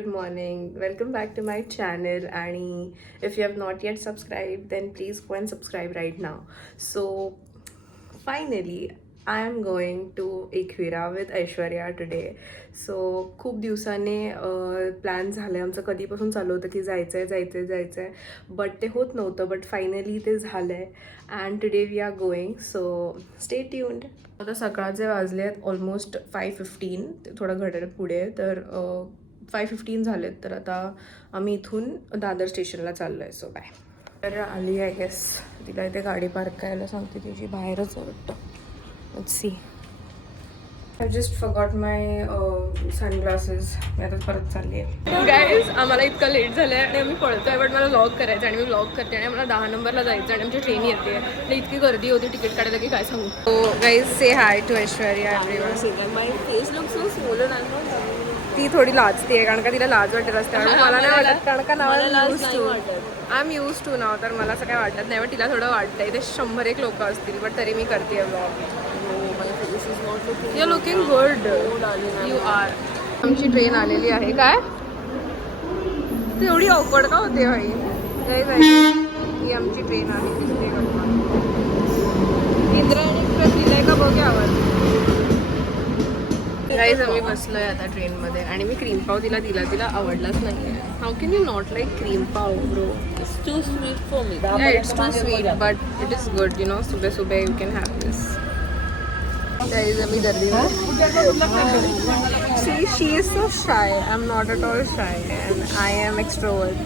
good morning. Welcome back to my channel. And if you have not yet subscribed, then please go and subscribe right now. So, finally, I am going to Equira with Aishwarya today. So, खूप दिवसाने plan झालं आहे आमचं. कधीपासून चालू होतं की जायचं आहे बट ते होत नव्हतं. बट फायनली ते झालं आहे and today we are going. So stay tuned. आता सकाळचे वाजले आहेत ऑलमोस्ट 5:15. ते थोडं घड्याळ पुढे आहे तर 5:15 झालेत. तर आता आम्ही इथून दादर स्टेशनला चाललो आहे. So bye. तर आली आय गेस. तिला इथे गाडी पार्क करायला सांगते. तिची बाहेरच वाटतं. Let's see. I just forgot my sunglasses. मी आता परत चालली आहे. गाईज आम्हाला इतकं लेट झालं आहे आणि आम्ही पळतोय. बट मला व्लॉग करायचं आणि मी व्लॉग करते आणि मला 10 नंबरला जायचं आणि आमची ट्रेन येते आणि इतकी गर्दी होती तिकीट काढायला की काय सांगू. So guys say hi to Aishwarya everyone. My face look so swollen. I am not. ती थोडी लाजते आहे कारण का तिला लाज वाटत असते. मला नाही वाटत कारण का नाव आय एम यूज टू नाव. तर मला असं काय वाटत नाही. पण तिला थोडं वाटतंय. इथे 101 लोक असतील बट तरी मी करते vlog. You are looking good. You are. आमची ट्रेन आलेली आहे. काय ती एवढी अवघड का होते भाई. ही आमची ट्रेन आहे. इंद्रायणी एक्सप्रेस लिहिलंय का बघे आवाज. गाईज आम्ही बसलोय आता ट्रेनमध्ये आणि मी क्रीम पाव तिला आवडलाच नाही. How can you not like cream pav bro. It's too sweet for me. It's too sweet but it is good. You know सुबह you can have this. Guys आम्ही गर्दीमध्ये. She is so shy. I am not at all shy and I am extrovert.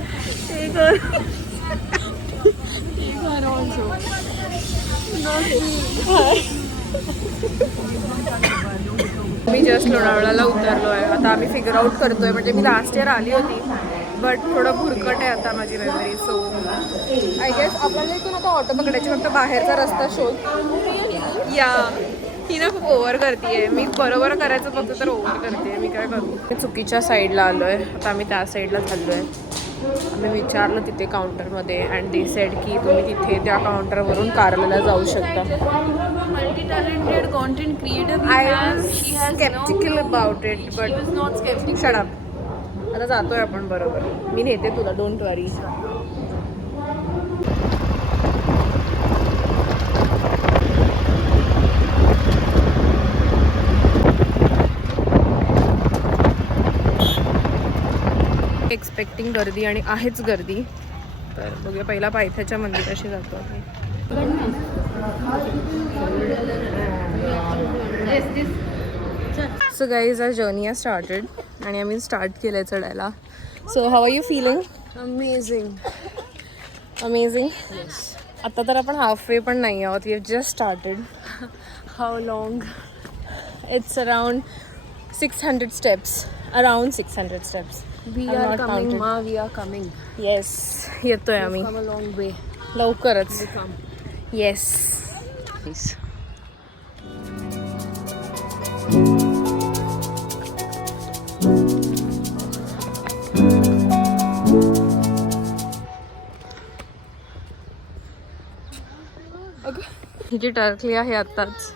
मी जस्ट लोणावळ्याला उतरलो आहे. आता आम्ही फिगर आउट करतोय. म्हणजे मी लास्ट इयर आली होती बट थोडं भुरकट आहे आता माझी मेमरी. सो आय गेस आपल्याला इथून आता ऑटो पकडायची. फक्त बाहेरचा रस्ता शोध. या ही ना खूप ओव्हर करते. मी बरोबर करायचं फक्त तर ओव्हर करते. मी काय करू. मी चुकीच्या साईडला आलो आहे. आता आम्ही त्या साईडला चाललो आहे. आम्ही विचारलं तिथे काउंटरमध्ये अँड दे सेड की तुम्ही तिथे त्या काउंटरवरून कारला जाऊ शकता. Multi talented content creator. I was skeptical about it, but she was not skeptical. Shut up. आता जातोय आपण बरोबर. मी नेते तुला. Don't worry. एक्सपेक्टिंग गर्दी आणि आहेच गर्दी. तर बघूया पहिला पायथ्याच्या मंदिराशी जातो आम्ही. So guys our journey are started आणि आम्ही स्टार्ट केलं आहे चढायला. So how are you feeling. Amazing. आता तर आपण हाफ वे पण नाही आहोत. We have just started. How long? It's around 600 steps. Around 600 steps. We I'm are not coming, counted. Ma. We are coming. Yes येतोय आम्ही Come a long way. लवकरच. We come. Yes. Please. हिची टरकली आहे आत्ताच.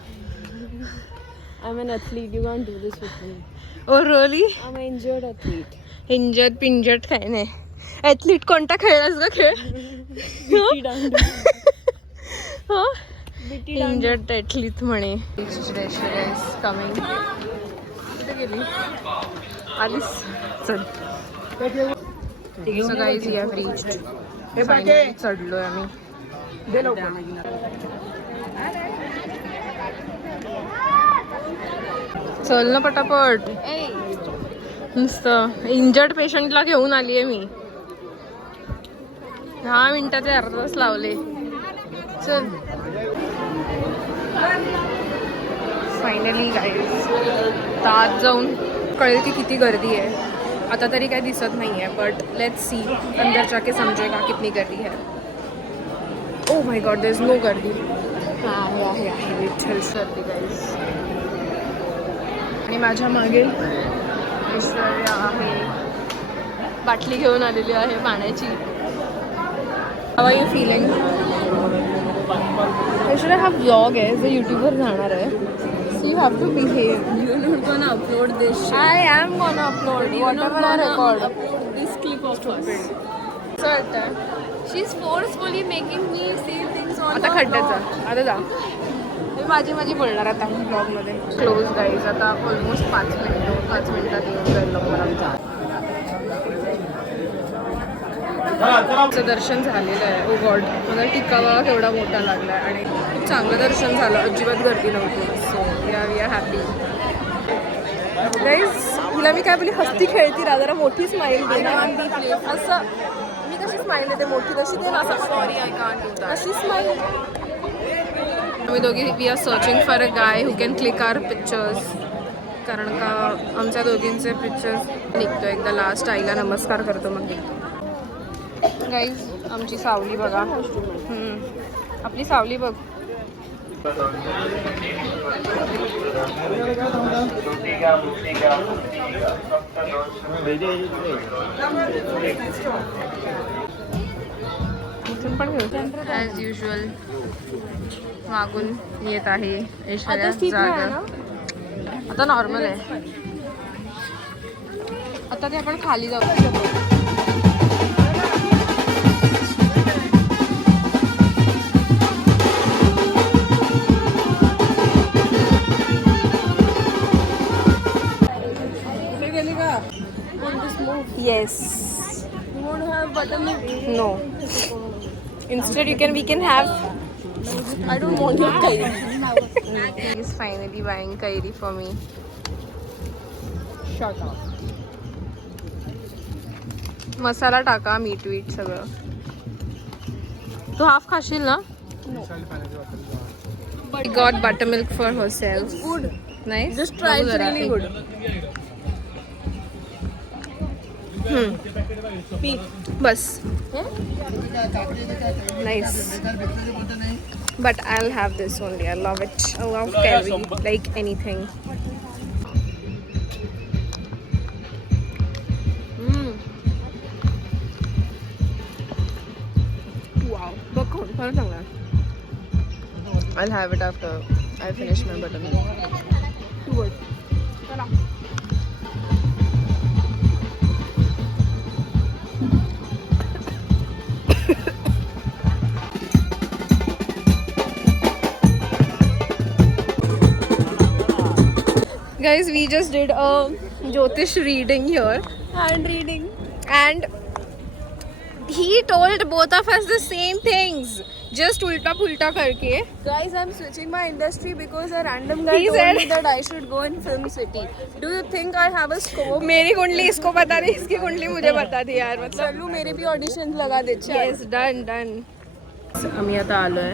I'm an athlete. You can't do this with me. Oh really. I'm an injured athlete. इंजत पिंजत काही नाही. Athlete कोणता खेळलास का खेळ. Bitty dandu. Bitty dandu. Injured athlete म्हणे. कमिंग. कुठे गेली. आलीस. चल. So guys we have reached. Finally चढलोय आम्ही. चल ना पटापट. Hey. नुसतं इंजर्ड पेशंटला घेऊन आली आहे मी. 10 मिनिटाचे अर्धा तास लावले. चल. फायनली गाईज आता आत जाऊन कळेल की किती गर्दी आहे. आता तरी काही दिसत नाही आहे बट लेट्स सी अंदर जाके समजेगा कितनी गर्दी है. Oh my god there is no गर्दी. आहे विठ्ठल गर्दी गाईज. आणि माझ्या मागे ऐश्वर्या आहे. बाटली घेऊन आलेली आहे पाण्याची. How are you feeling. Actually, I have vlog आहे जे युट्यूबवर जाणार आहे. So you have to behave. You're not gonna upload this shit. I am gonna upload You're not whatever I gonna record. upload this clip of us. असं वाटतं. She's forcefully making me say things on आता her खड्ड्यात vlog. जा. आता जा. मी माझी बोलणार आता ब्लॉगमध्ये. क्लोज गाईज आता ऑलमोस्ट 5 मिनिटात येऊन जाईल लवकर आमचा. आमचं दर्शन झालेलं आहे. ओ गॉड, मला टिक्का बघा केवढा मोठा लागला आहे आणि खूप चांगलं दर्शन झालं. अजिबात गर्दी नव्हती. So we are happy. Guys हिला मी काय बोलली, हस्ती खेळती रा, जरा मोठी स्माईल दे ना. असं मी कशी स्माईल देते मोठी तशी दे ना. Sorry, I can't do that. अशी स्माईल. आम्ही दोघी we are searching for a guy who can click our pictures. कारण का आमच्या दोघींचे पिक्चर्स निघतो. एकदा लास्ट आईला नमस्कार करतो मग निघतो. गाईज आमची सावली बघा. आपली सावली बघ. इथून पण ॲज युजल मागून येत आहे ऐश्वर्या जागा. आता नॉर्मल आहे. आता ते आपण खाली जाऊ. Yes. You want to have buttermilk? No. Instead, we can have. I don't want your curry. He is finally buying kairi for me. Shut up. मसाला टाका, मीठ वीट सगळं. तू हाफ खाशील ना? No. She got buttermilk for herself. It's good. Nice. Just try. It's really good. Bus. Nice. But I'll have this only. I love it. I love curry like anything. Wow. बघ कोण फार चांगला. I'll have it after I finish my buttermilk. Too good. चला. Guys, we just did a Jyotish reading here. Hand reading. And he told both of us the same things. Just ulta pulta karke. Guys, I'm switching my industry because a random guy He told said- me that I should go in Film City. Do you think I have a scope? मेरी कुंडली इसको पता नहीं, इसकी कुंडली मुझे पता थी यार. मतलब चलो मेरे भी ऑडिशन्स लगा दे. Yes, done done. आम्ही आता आलोय,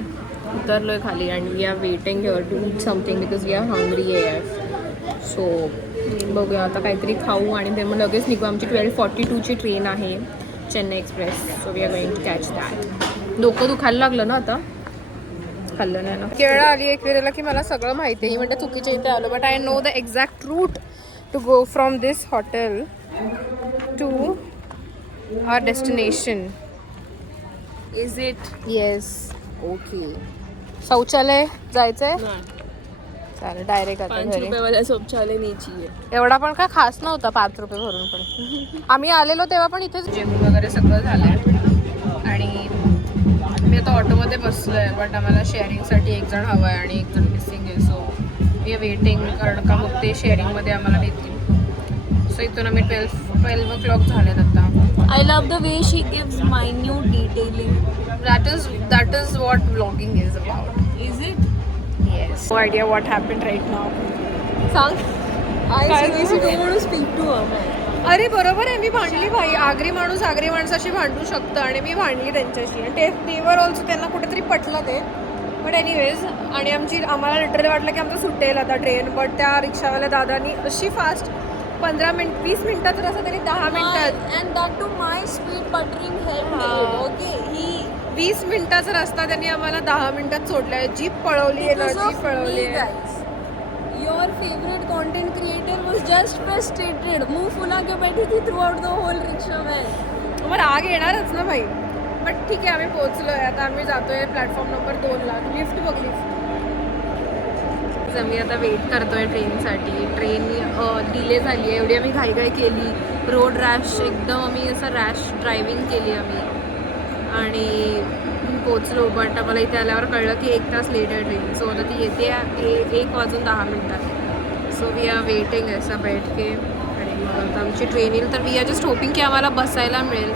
उतरलोय खाली आणि we are waiting here to eat something because we are hungry आहे. सो बघूया आता काहीतरी खाऊ आणि ते मग लगेच निघू. आमची 12:42ची ट्रेन आहे, Chennai express. So we are going to catch that. डोकं दुखायला लागलं ना आता. खाल्लं नाही ना. केरळ आली एक वेळेला की मला सगळं माहिती आहे. ही म्हणजे चुकीच्या इथे आलो, but I know the exact route to go from this hotel to our destination. Is it? Yes. Okay. शौचालय जायचंय. चालेल, डायरेक्ट आता 5 घरी. रुपये वाला शौचालय नहीं चाहिए. एवढा पण काय खास नव्हता 5 रुपये भरून. पण आम्ही आलेलो तेव्हा पण इथेच जेवण वगैरे सगळं झालंय आणि मी आता ऑटोमध्ये बसलोय. बट आम्हाला शेअरिंगसाठी एक जण हवं आहे आणि एक जण मिसिंग आहे. सो वी आर वेटिंग, कारण का मग ते शेअरिंगमध्ये आम्हाला देतील. सो इथून आम्ही 12 o'clock झालेत आता. I love the way she gives minute detailing. That is what vlogging is about. Is it? Yes. No idea what happened right now. सांग. I काय seriously झालं? don't want to speak to her. अरे बरोबर आहे, मी भांडली भाई. आगरी माणूस आगरी माणसाशी भांडू शकतं आणि मी भांडली त्यांच्याशी. आणि ते तेवर ऑल्सो त्यांना कुठेतरी पटलं ते. बट एनिवेज, आणि आम्हाला लिटरली वाटलं की आमचं सुटेल आता ट्रेन. बट त्या रिक्षावाल्या दादानी अशी फास्ट 20 मिनिटात रस्ता त्यांनी 10 मिनिटात. And that to my speed buttering helped. हाँ. Okay, he 20 मिनिटाचा रस्ता त्यांनी आम्हाला 10 मिनिटात सोडलाय. जीप पळवली आहे ना, because जीप of पळवली me, आहे. guys. Your favorite content creator was just frustrated. मुंह फुला के बैठी थी throughout the whole rickshaw में. मग राग येणारच ना भाई. बट ठीक आहे आम्ही पोहोचलोय. आता आम्ही जातोय प्लॅटफॉर्म नंबर 2ला. लिफ्ट बघ लिफ्ट. आम्ही आता वेट करतोय ट्रेनसाठी. ट्रेन डिले झाली आहे. एवढी आम्ही घाईघाई केली. रोड रॅश एकदम आम्ही असं रॅश ड्रायव्हिंग केली आम्ही आणि पोचलो. बट आम्हाला इथे आल्यावर कळलं की 1 तास लेट आहे ट्रेन. सो आता ती येते 1:10. सो वी आर वेटिंग असं बैठ के. आणि मग आता आमची ट्रेन येईल तर वी आर जस्ट होपिंग की आम्हाला बसायला मिळेल.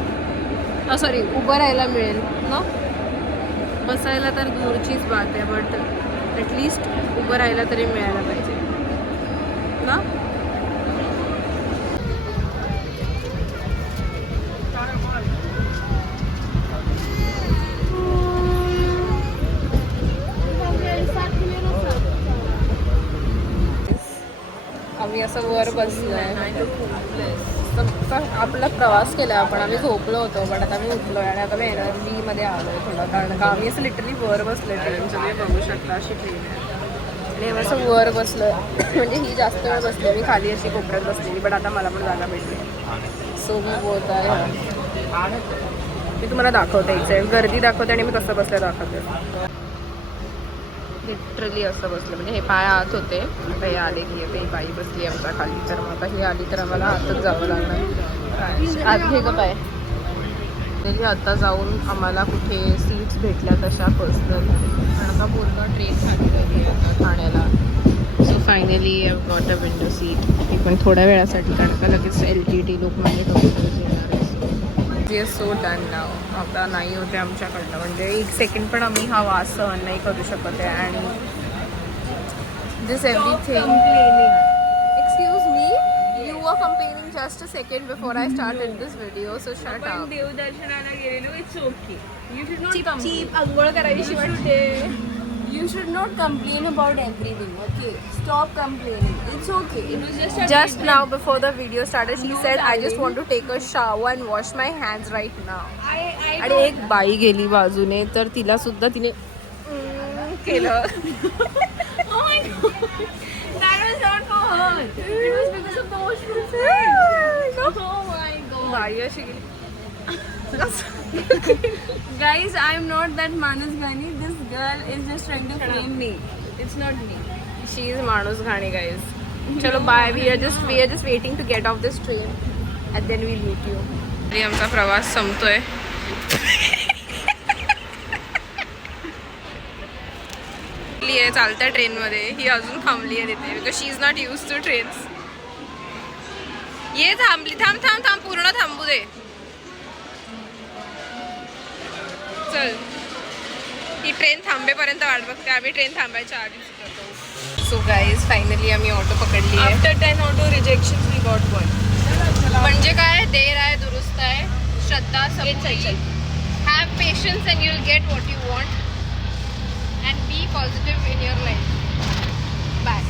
सॉरी उभं राहायला मिळेल ना. बसायला तर दूरचीच बात आहे बट ॲटलिस्ट उभं राहायला तरी मिळायला पाहिजे ना. आम्ही असं वर बसलो आहे. आपला प्रवास केला आपण. आम्ही झोपलो होतो बट आता आम्ही उठलो आणि आता मी एनर्जीमध्ये आलो आहे थोडं. कारण का आम्ही असं लिटरली वर बसलो आहे ट्रेनचं. तुम्ही बघू शकता अशी ट्रेन आहे आणि आम्ही असं वर बसलो आहे. म्हणजे ही जास्त वेळ बसली. मी खाली अशी कोपऱ्यात बसलेली बट आता मला पण जागा भेटली. सो मी बोलत आहे मी तुम्हाला दाखवते. इथे गर्दी दाखवते आणि मी कसं बसलं दाखवते. लिटरली असं बसलं म्हणजे हे पाय आत होते. आता हे आले की आता ही बाई बसली आमच्या खाली. तर मग आता ही आली तर आम्हाला आतच जावं लागणार. आत घे गं पाय. तरी आता जाऊन आम्हाला कुठे सीट्स भेटल्या तशा पर्सनल. आणि आता पूर्ण ट्रेन झाली आता ठाण्याला. So finally I got a window seat. ती पण थोड्या वेळासाठी कारण का लगेच LTT लोकमान्य टिळक येणार आहे. जी सो डन नाव. आता नाही होते आमच्याकडनं. म्हणजे 1 सेकंड पण आम्ही हा वास सहन नाही करू शकत आहे. आणि this everything. Excuse me, you are complaining just a second before I started this video. So shut up. देवदर्शनाला गेलेलो. It's okay. You should not cheap complain. चीप अंघोळ करायची वाटते. You should not complain about everything. Okay, stop complaining. It's okay. It was just a Just video. now before the video started she No, said I just darling. want to take a shower and wash my hands right now. I आणि एक बाई गेली बाजूने तर तिला सुद्धा तिने केलं. Oh my god. That was not for her. It was because of the washroom. Oh my god. बाई अशी गेली. Guys, I am not that Manas Gani. This girl is just trying to frame me. It's not me. She is माणूस घाणी guys. चलो bye. We are just waiting to get off this train and then we'll meet you. तरी आमचा प्रवास संपतोय. चालत्या ट्रेनमध्ये ही अजून थांबली आहे तिथे because she is not use to trains. ये थांबली. थांब थांब थांब पूर्ण थांबू दे. चल ही ट्रेन थांबेपर्यंत वाट बघते. आम्ही ट्रेन थांबायच्या आधीच करतो. सो गाईज फायनली आम्ही ऑटो पकडली आहे. After 10 auto rejections, we got one. म्हणजे काय देर आहे दुरुस्त आहे. श्रद्धा सबकी. Have patience and you will get what you want and be positive in your life. Bye.